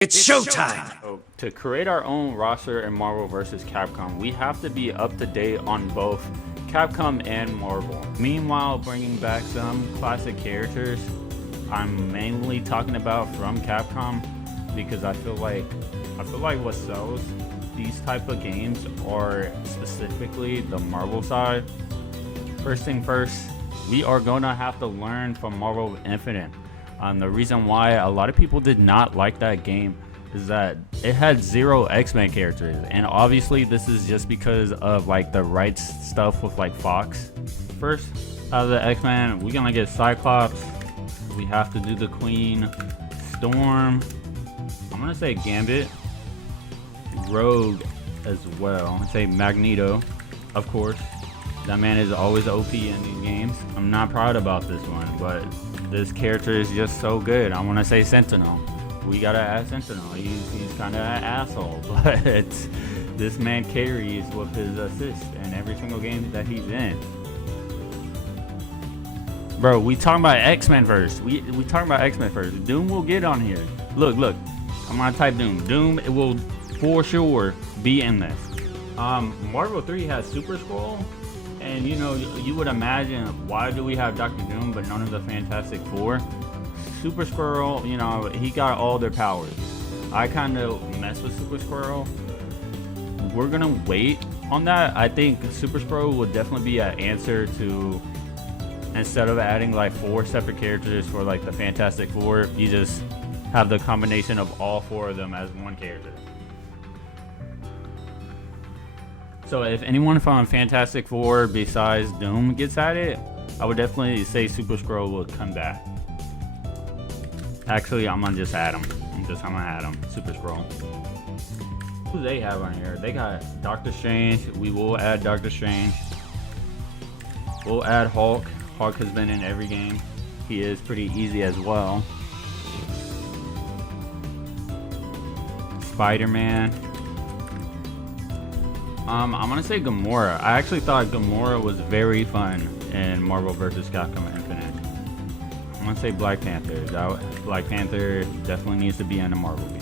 It's showtime! So, to create our own roster in Marvel vs. Capcom, we have to be up to date on both Capcom and Marvel. Meanwhile, bringing back some classic characters, I'm mainly talking about from Capcom because I feel like what sells these type of games are specifically the Marvel side. First thing first, we are gonna have to learn from Marvel Infinite. The reason why a lot of people did not like that game is that it had 0 X-Men characters, and obviously this is just because of like the rights stuff with like Fox. First, out of the X-Men, we're gonna get Cyclops. We have to do the Queen, Storm. I'm gonna say Gambit, Rogue as well. I'd say Magneto, of course. That man is always OP in these games. I'm not proud about this one, but this character is just so good. I want to say Sentinel. We gotta add Sentinel. He's kind of an asshole, but this man carries with his assists in every single game that he's in. Bro, we talking about X-Men first. We talking about X-Men first. Doom will get on here. Look. I'm gonna type Doom. Doom, it will for sure be in this. Marvel 3 has Super Skrull. And you know, you would imagine, why do we have Dr. Doom but none of the Fantastic Four? Super Skrull, you know, he got all their powers. I kind of mess with Super Skrull. We're gonna wait on that. I think Super Skrull would definitely be an answer to, instead of adding like 4 separate characters for like the Fantastic Four, you just have the combination of all 4 of them as one character. So if anyone from Fantastic Four besides Doom gets at it, I would definitely say Super Skrull will come back. Actually, I'm gonna just add him. I'm gonna add him. Super Skrull. Who do they have on here? They got Doctor Strange. We will add Doctor Strange. We'll add Hulk. Hulk has been in every game. He is pretty easy as well. Spider-Man. I'm gonna say Gamora. I actually thought Gamora was very fun in Marvel vs. Capcom Infinite. I'm gonna say Black Panther. Black Panther definitely needs to be in a Marvel game.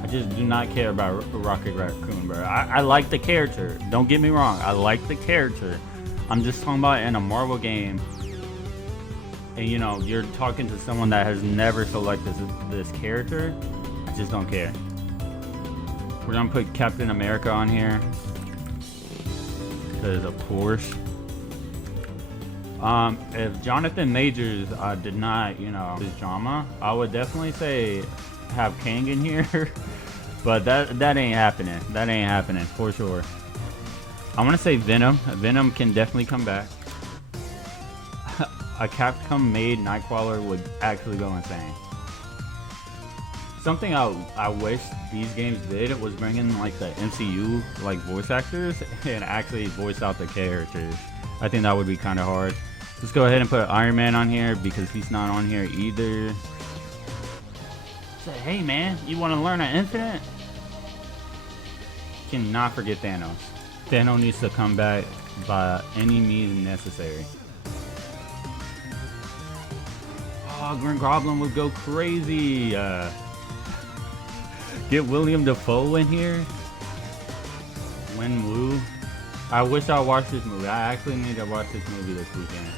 I just do not care about Rocket Raccoon, bro. I like the character. Don't get me wrong. I like the character. I'm just talking about in a Marvel game. And you know, you're talking to someone that has never selected this character. I just don't care. We're gonna put Captain America on here. Because of course. If Jonathan Majors did not, you know, his drama, I would definitely say have Kang in here. But that ain't happening. That ain't happening for sure. I want to say Venom. Venom can definitely come back. A Capcom made Nightcrawler would actually go insane. Something I wish these games did was bring in like the MCU like voice actors and actually voice out the characters. I think that would be kind of hard. Let's go ahead and put Iron Man on here because he's not on here either. Say, hey man, you want to learn an Infinite? Cannot forget Thanos. Thanos needs to come back by any means necessary. Oh, Green Goblin would go crazy. Get William Dafoe in here. Wen Wu. I wish I watched this movie. I actually need to watch this movie this weekend.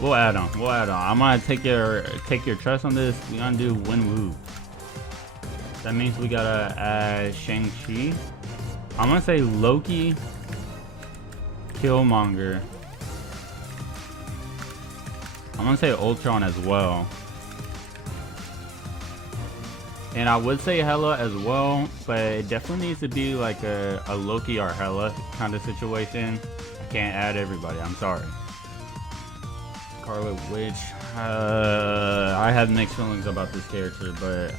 We'll add on. I'm gonna take your trust on this. We're gonna do Wen Wu. That means we gotta add Shang-Chi. I'm gonna say Loki, Killmonger. I'm gonna say Ultron as well. And I would say Hela as well, but it definitely needs to be like a Loki or Hela kind of situation. I can't add everybody, I'm sorry. Scarlet Witch, I have mixed feelings about this character, but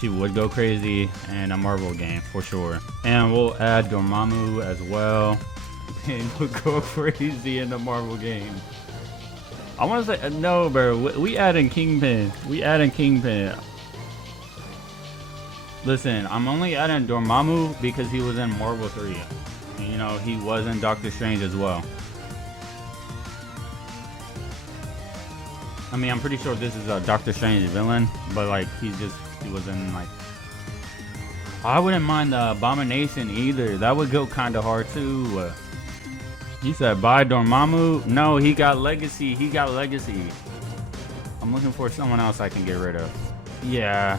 she would go crazy in a Marvel game for sure. And we'll add Dormammu as well, and we'll go crazy in the Marvel game. I want to say, no bro, we adding Kingpin. Listen, I'm only adding Dormammu because he was in Marvel 3. And, you know, he was in Doctor Strange as well. I mean, I'm pretty sure this is a Doctor Strange villain, but like he was in like. I wouldn't mind the Abomination either. That would go kind of hard too. He said bye Dormammu. No, he got Legacy. He got Legacy. I'm looking for someone else I can get rid of. Yeah.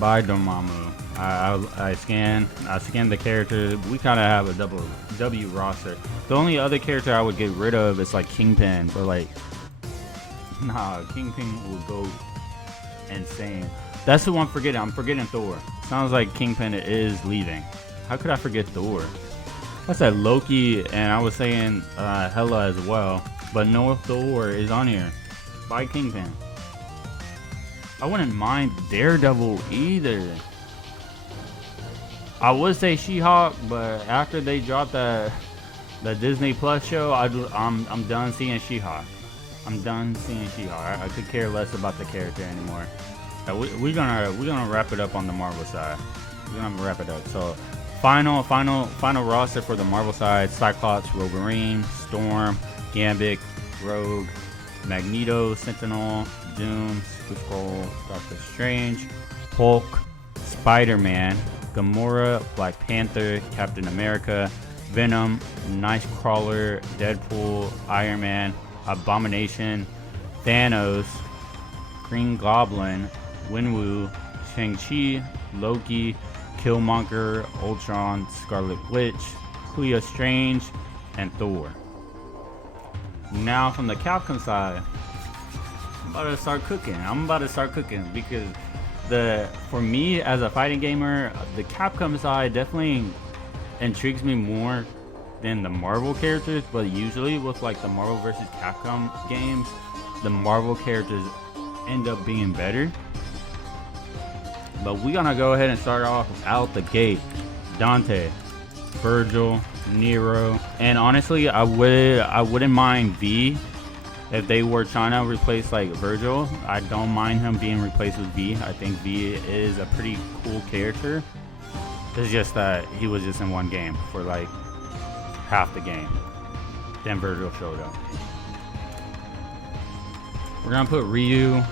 Bye Dormammu. I scanned the character. We kind of have a double W roster. The only other character I would get rid of is like Kingpin, but like, nah, Kingpin will go insane. That's who I'm forgetting. I'm forgetting Thor. Sounds like Kingpin is leaving. How could I forget Thor? I said Loki, and I was saying Hela as well, but no Thor is on here. Bye Kingpin. I wouldn't mind Daredevil either. I would say She-Hulk, but after they dropped the Disney Plus show, I'm done seeing She-Hulk. I'm done seeing She-Hulk. I could care less about the character anymore. We're gonna wrap it up on the Marvel side. We're gonna wrap it up. So final roster for the Marvel side: Cyclops, Wolverine, Storm, Gambit, Rogue, Magneto, Sentinel, Doom, Skrull, Doctor Strange, Hulk, Spider-Man, Gamora, Black Panther, Captain America, Venom, Nightcrawler, Deadpool, Iron Man, Abomination, Thanos, Green Goblin, Winwu, Shang-Chi, Loki, Killmonger, Ultron, Scarlet Witch, Clea Strange, and Thor. Now from the Capcom side, I'm about to start cooking because for me as a fighting gamer, the Capcom side definitely intrigues me more than the Marvel characters, but usually with like the Marvel vs. Capcom games, the Marvel characters end up being better. But we're gonna go ahead and start off out the gate. Dante, Virgil, Nero, and honestly, I wouldn't mind V if they were trying to replace like Virgil. I don't mind him being replaced with V. I think V is a pretty cool character. It's just that he was just in one game for like half the game. Then Virgil showed up. We're gonna put Ryu,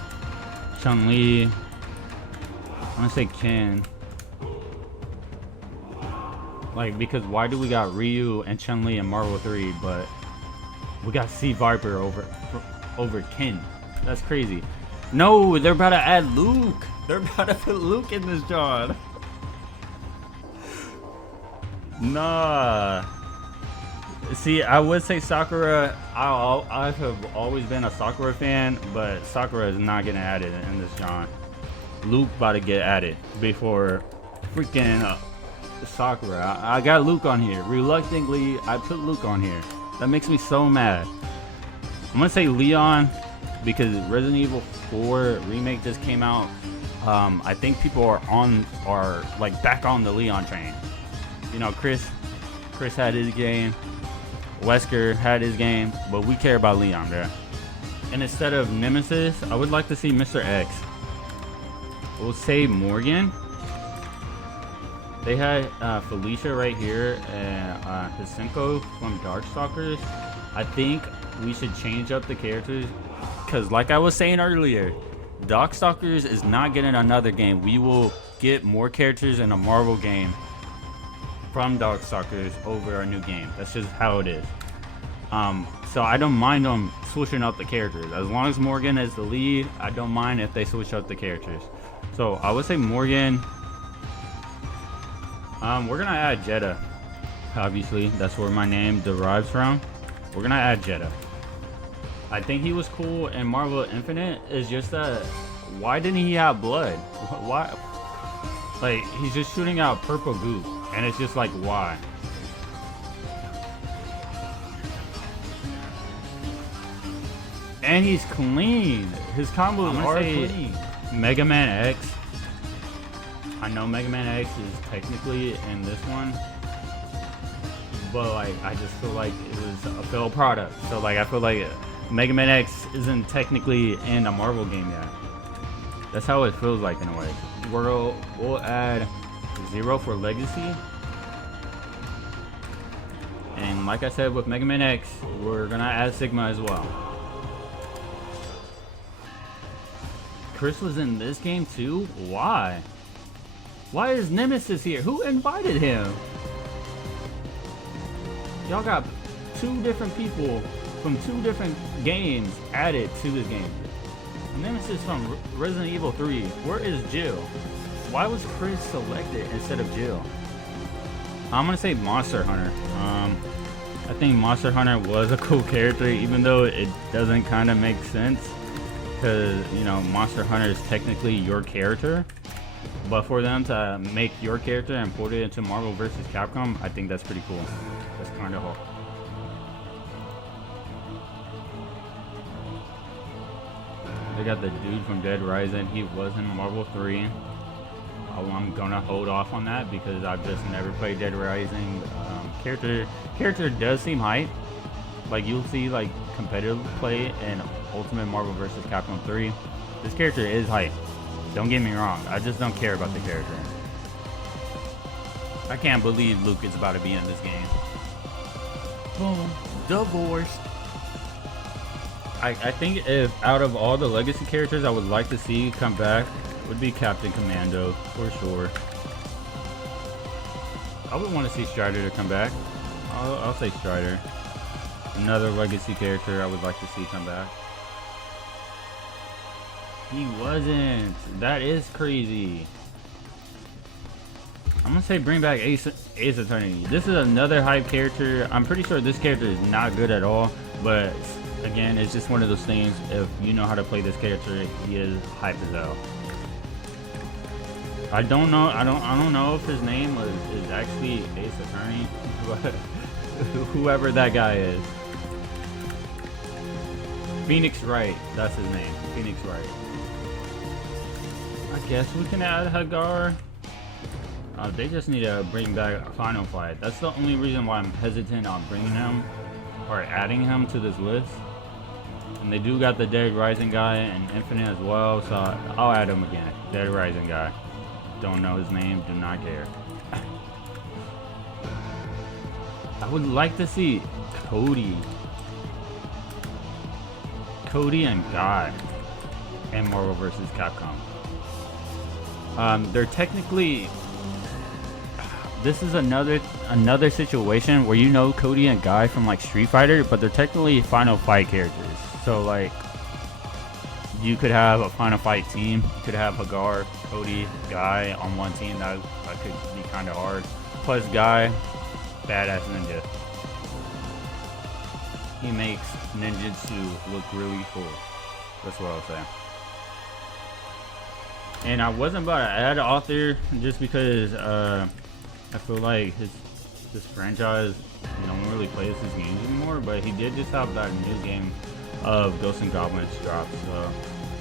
Chun-Li, I'm gonna say Ken. Like, because why do we got Ryu and Chun-Li in Marvel 3, but we got Sea Viper over Ken? That's crazy. No, they're about to add Luke. They're about to put Luke in this job. Nah. See, I would say Sakura. I have always been a Sakura fan, but Sakura is not getting added in this genre. Luke about to get added before freaking Sakura. I got Luke on here. Reluctantly, I put Luke on here. That makes me so mad. I'm gonna say Leon because Resident Evil 4 remake just came out. I think people are like back on the Leon train. You know, Chris had his game. Wesker had his game, but we care about Leon, bro. And instead of Nemesis, I would like to see Mr. X. We'll say Morgan. They had Felicia right here and Hisenko from Darkstalkers. I think we should change up the characters because, like I was saying earlier, Darkstalkers is not getting another game. We will get more characters in a Marvel game from Darkstalkers over a new game. That's just how it is. So I don't mind them switching up the characters. As long as Morgan is the lead, I don't mind if they switch up the characters. So I would say Morgan. We're gonna add Jeddah. Obviously, that's where my name derives from. We're gonna add Jeddah. I think he was cool in Marvel Infinite. It's just that, why didn't he have blood? Why? Like, he's just shooting out purple goo, and it's just like, why? And he's clean. His combos are clean. Mega Man X. I know Mega Man X is technically in this one, but like I just feel like it was a failed product. So like I feel like Mega Man X isn't technically in a Marvel game yet. That's how it feels like in a way. We'll add 0 for Legacy. And like I said with Mega Man X, we're gonna add Sigma as well. Chris was in this game too? Why? Why is Nemesis here? Who invited him? Y'all got 2 different people from 2 different games added to this game. Nemesis from Resident Evil 3. Where is Jill? Why was Chris selected instead of Jill? I'm gonna say Monster Hunter. I think Monster Hunter was a cool character, even though it doesn't kind of make sense. Because, you know, Monster Hunter is technically your character. But for them to make your character and put it into Marvel vs. Capcom, I think that's pretty cool. That's kind of cool. They got the dude from Dead Rising. He was in Marvel 3. I'm gonna hold off on that because I've just never played Dead Rising. Character does seem hype. Like you'll see like competitive play in Ultimate Marvel vs. Capcom 3. This character is hype. Don't get me wrong. I just don't care about the character. I can't believe Luke is about to be in this game. Boom. Divorced. I think if out of all the legacy characters I would like to see come back would be Captain Commando for sure. I would want to see Strider to come back. I'll say Strider. Another legacy character I would like to see come back. He wasn't. That is crazy. I'm gonna say bring back Ace Attorney. This is another hype character. I'm pretty sure this character is not good at all, but again, it's just one of those things. If you know how to play this character, he is hype as hell. I don't know. I don't know if his name is actually Ace Attorney, but whoever that guy is. Phoenix Wright. That's his name. Phoenix Wright. I guess we can add Hagar. They just need to bring back Final Fight. That's the only reason why I'm hesitant on bringing him or adding him to this list. And they do got the Dead Rising guy and Infinite as well, so I'll add him again. Dead Rising guy. Don't know his name, do not care. I would like to see Cody and Guy in Marvel vs. Capcom. They're technically... This is another situation where you know Cody and Guy from like Street Fighter, but they're technically Final Fight characters. So like, you could have a Final Fight team. You could have Hagar, Cody, Guy on one team. That could be kind of hard. Plus Guy, badass ninja. He makes ninjutsu look really cool. That's what I'll say. And I wasn't about to add author just because I feel like this franchise, no one really plays his games anymore. But he did just have that new game of Ghosts and Goblins drop. So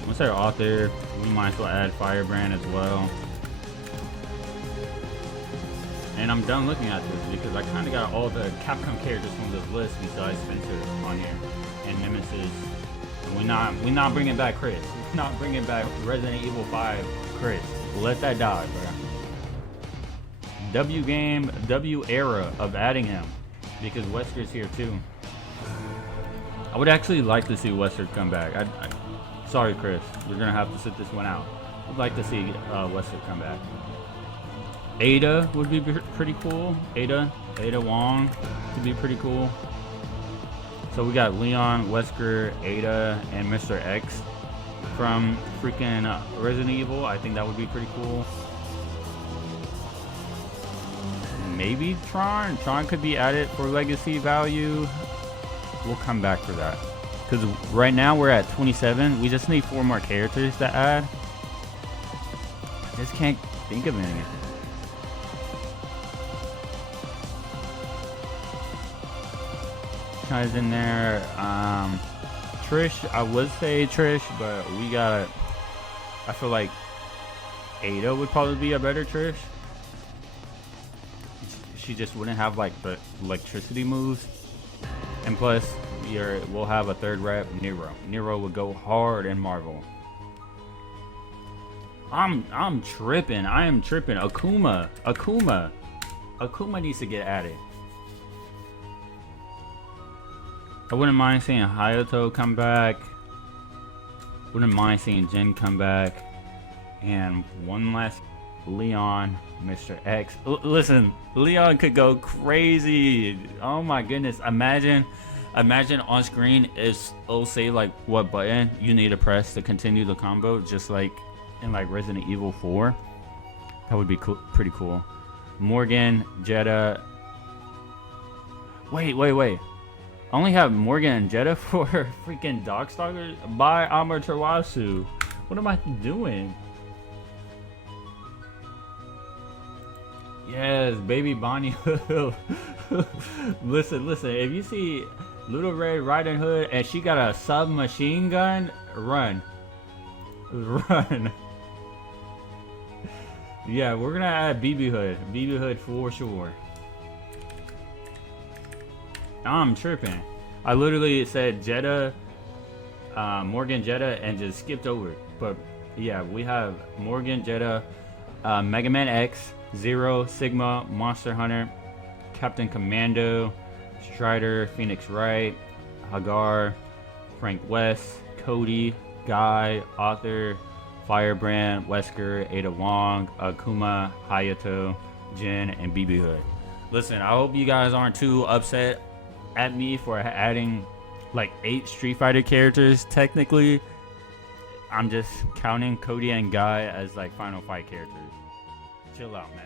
once our author, we might as well add Firebrand as well. And I'm done looking at this because I kind of got all the Capcom characters from this list besides Spencer on here and Nemesis. And we're not bringing back Chris. We're not bringing back Resident Evil 5 Chris. Let that die, bro. W era of adding him because Wesker's here too. I would actually like to see Wesker come back. Sorry, Chris, we're gonna have to sit this one out. I'd like to see Wesker come back. Ada would be pretty cool. Ada Wong would be pretty cool. So we got Leon, Wesker, Ada, and Mr. X from freaking Resident Evil. I think that would be pretty cool. Maybe Tron. Tron could be added for legacy value. We'll come back for that. Because right now we're at 27. We just need 4 more characters to add. I just can't think of any. Guys in there. Trish, I would say Trish, but we got. I feel like Ada would probably be a better Trish. She just wouldn't have like the electricity moves, and plus we'll have a third rep, Nero. Nero would go hard in Marvel. I'm tripping. I am tripping. Akuma needs to get added. I wouldn't mind seeing Hayato come back. Wouldn't mind seeing Jin come back. And one last Leon, Mr. X. Listen, Leon could go crazy. Oh my goodness. Imagine on screen it'll say like what button you need to press to continue the combo, just like in like Resident Evil 4. That would be cool, pretty cool. Morgan, Jeddah. Wait. I only have Morgan and Jeddah for freaking Darkstalkers? By Amaterasu. What am I doing? Yes, baby Bonnie. Listen. If you see Little Red Riding Hood and she got a submachine gun, run. Yeah, we're gonna add BB Hood for sure. I'm tripping. I literally said Jeddah, Morgan, Jeddah, and just skipped over it. But yeah, we have Morgan, Jeddah, Mega Man X, Zero, Sigma, Monster Hunter, Captain Commando, Strider, Phoenix Wright, Hagar, Frank West, Cody, Guy, Arthur, Firebrand, Wesker, Ada Wong, Akuma, Hayato, Jin, and BB Hood. Listen, I hope you guys aren't too upset at me for adding like 8 Street Fighter characters. Technically, I'm just counting Cody and Guy as like Final Fight characters. Chill out, man.